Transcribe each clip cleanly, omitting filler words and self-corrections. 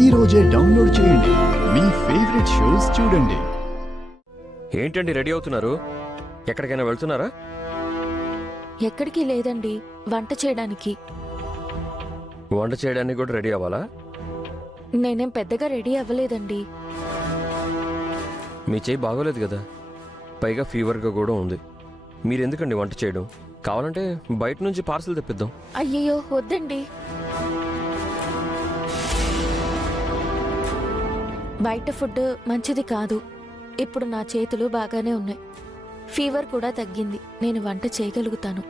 ఈ రోజే డౌన్లోడ్ చేయండి. మీ ఫేవరెట్ షోస్ చూడండి. ఏంటండి రెడీ అవుతున్నారు? ఎక్కడికైనా వెళ్తున్నారా? ఎక్కడికి లేదండి, వంట చేయడానికి. వంట చేయడానికి కూడా రెడీ అవ్వాలా? నేనేం పెద్దగా రెడీ అవ్వలేదండి. మీ చేయి బాగోలేదు కదా, పైగా ఫీవర్గా కూడా ఉంది. మీరెందుకండి వంట చేయడం? కావాలంటే బయట నుంచి పార్సల్ తెప్పిద్దాం. అయ్యయ్యో వద్దండి. బయట ఫుడ్ మంచిది కాదు. ఇప్పుడు నా చేతులు బాగానే ఉన్నాయి, ఫీవర్ కూడా తగ్గింది. నేను వంట చేయగలుగుతాను.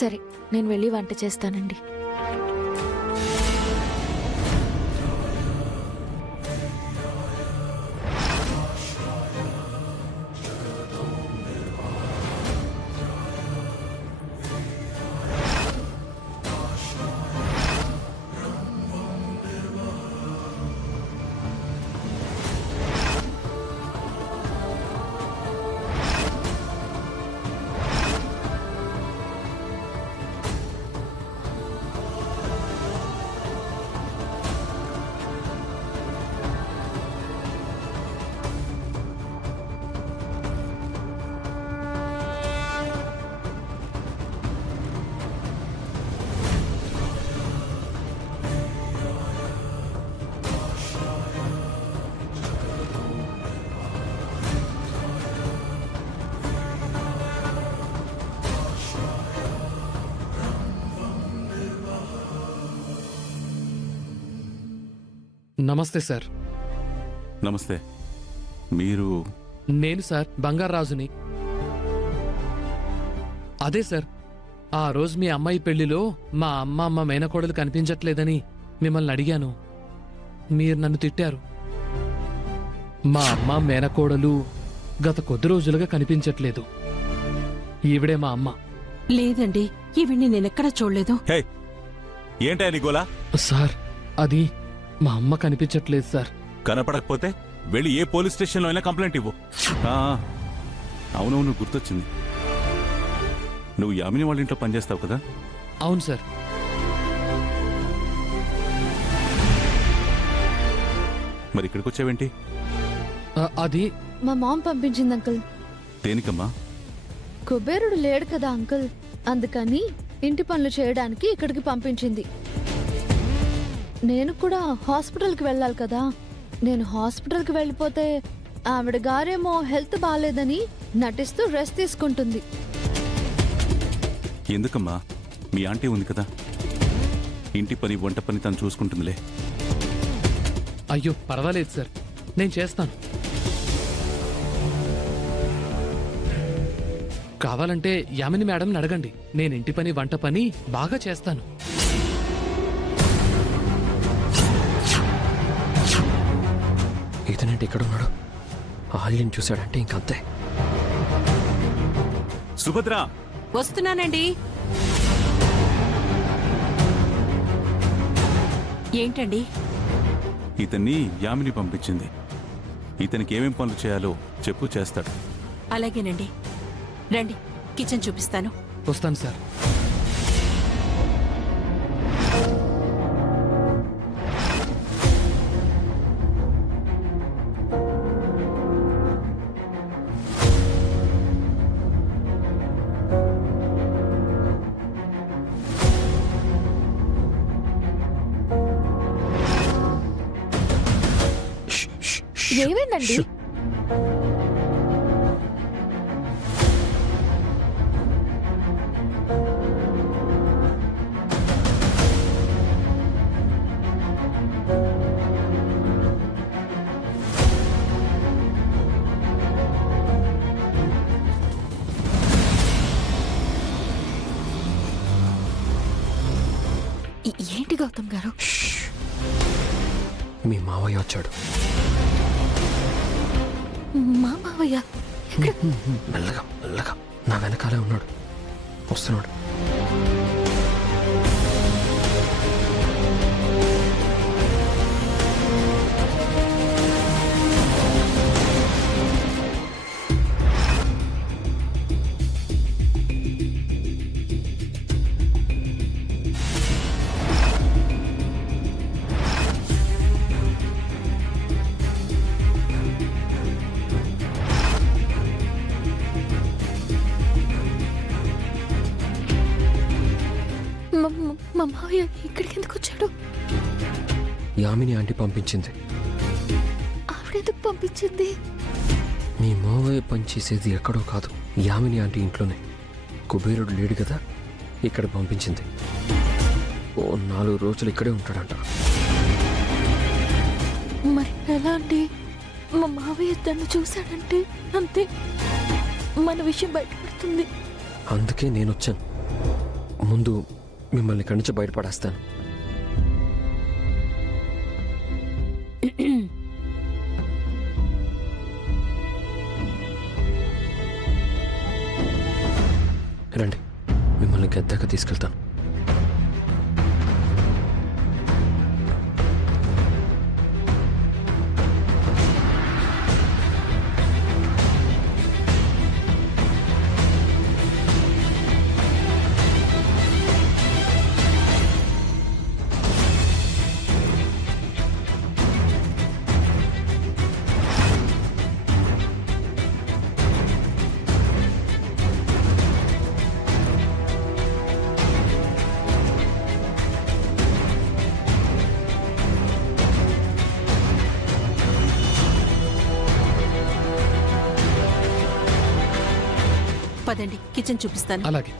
సరే, నేను వెళ్ళి వంట చేస్తానండి. నమస్తే సార్. నమస్తే. మీరు? నేను సార్ బంగారాజుని. అదే సార్, ఆ రోజు మీ అమ్మాయి పెళ్లిలో మా అమ్మ మేనకోడలు కనిపించట్లేదని మిమ్మల్ని అడిగాను. మీరు నన్ను తిట్టారు. మా అమ్మ మేనకోడలు గత కొద్ది రోజులుగా కనిపించట్లేదు. ఈవిడే మా అమ్మ. లేదండి, ఈవిడ్ని నేనెక్కడా చూడలేదు. హే, ఏంటా నీ గోలా? సార్, అది మా అమ్మ కనిపించట్లేదు సార్. కనపడకపోతే వెళ్ళి ఏ పోలీస్ స్టేషన్లో అయినా కంప్లైంట్ ఇవ్వు. అవునవును, గుర్తొచ్చింది. నువ్వు యామిని వాళ్ళ ఇంట్లో పనిచేస్తావు కదా? అవును సార్. మరి ఇక్కడికి వచ్చావేంటి? అది మా మామ్ పంపించింది అంకుల్. దేనికమ్మా? కుబేరుడు లేడు కదా అంకుల్, అందుకని ఇంటి పనులు చేయడానికి ఇక్కడికి పంపించింది. నేను కూడా హాస్పిటల్కి వెళ్ళాలి కదా. నేను హాస్పిటల్కి వెళ్ళిపోతే ఆవిడ గారేమో హెల్త్ బాగాలేదని నటిస్తూ రెస్ట్ తీసుకుంటుంది. ఎందుకమ్మా? మీ ఆంటీ ఉంది కదా, ఇంటి పని వంట పని తను చూసుకుంటుందిలే. అయ్యో పర్వాలేదు సార్, నేను చేస్తాను. కావాలంటే యామిని మేడంని అడగండి. నేను ఇంటి పని వంట పని బాగా చేస్తాను. ఇతనేంటి ఇక్కడ ఉన్నాడు? ఆల్యం చూశాడంటే ఇంకంతే. సుభద్ర! వస్తున్నానండి. ఏంటండి? ఇతన్ని యామిని పంపించింది. ఇతనికి ఏమేం పనులు చేయాలో చెప్పు, చేస్తాడు. అలాగేనండి, రండి కిచెన్ చూపిస్తాను. వస్తాను సార్. ఏమైందండి? ఏంటి గౌతమ్ గారు? మీ మావయ్య వచ్చాడు. మా మావయ్య? మెల్లగా మెల్లగా నా వెనకాలే ఉన్నాడు, వస్తున్నాడు. మా మావయ్య ఇక్కడికి ఎందుకు వచ్చాడు? యామిని ఆంటీ పంపించింది. ఆవిడెందుకు పంపించింది? మీ మావయ్య పనిచేసేది ఎక్కడో కాదు, యామిని ఆంటీ ఇంట్లోనే. కుబేరుడు లేడు కదా, ఇక్కడ పంపించింది. ఓ 4 రోజులు ఇక్కడే ఉంటాడంట. మరి ఎలా అండి? మా మావయ్య తను చూశాడంటే అంతే, మన విషయం బయటపడుతుంది. అందుకే నేను వచ్చాను. ముందు మిమ్మల్ని ఇక్కడి నుంచి బయటపడేస్తాను. రండి, మిమ్మల్ని గద్దెక తీసుకెళ్తాను. పదండి, కిచెన్ చూపిస్తాను. అలాగే.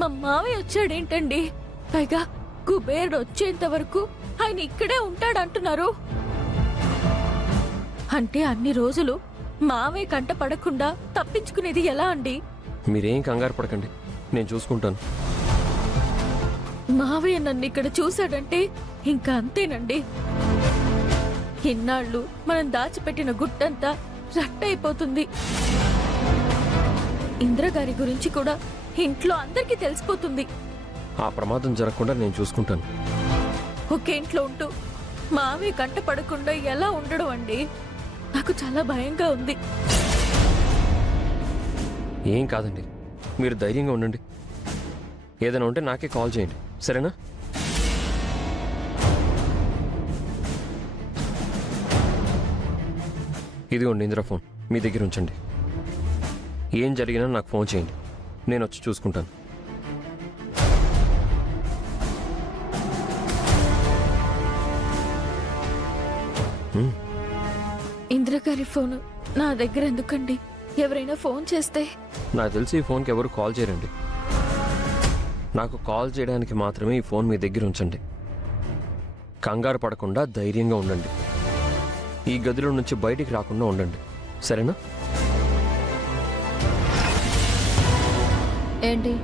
మా మావయ్య వచ్చాడేంటండి? పైగా కుబేరుడు వచ్చేంత వరకు ఆయన ఇక్కడే ఉంటాడంటున్నారు. అంటే అన్ని రోజులు మావయ్య కంట పడకుండా తప్పించుకునేది ఎలా అండి? మీరేం కంగారు పడకండి, నేను చూసుకుంటాను. మావయ్య నన్ను ఇక్కడ చూశాడంటే ఇంకా అంతేనండి. ఇన్నాళ్ళు మనం దాచిపెట్టిన గుట్టంతా రట్టయిపోతుంది. ఇంద్రగారి గురించి కూడా ఇంట్లో అందరికీ తెలిసిపోతుంది. ఆ ప్రమాదం జరగకుండా నేను చూసుకుంటాను. ఒకే ఇంట్లో ఉంటూ మావయ్య కంట పడకుండా ఎలా ఉండడం అండి? నాకు చాలా భయంగా ఉంది. ఏం కాదండి, మీరు ధైర్యంగా ఉండండి. ఏదైనా ఉంటే నాకే కాల్ చేయండి, సరేనా? ఇదిగోండి ఇందిరా ఫోన్, మీ దగ్గర ఉంచండి. ఏం జరిగినా నాకు ఫోన్ చేయండి, నేను వచ్చి చూసుకుంటాను. ఇంద్రగారి ఫోన్ నా దగ్గర ఎందుకండి? ఎవరైనా ఫోన్ చేస్తే? నాకు తెలిసి ఈ ఫోన్కి ఎవరు కాల్ చేయరండి. నాకు కాల్ చేయడానికి మాత్రమే ఈ ఫోన్ మీ దగ్గర ఉంచండి. కంగారు పడకుండా ధైర్యంగా ఉండండి. ఈ గదిలో నుంచి బయటికి రాకుండా ఉండండి, సరేనా? ఏంటి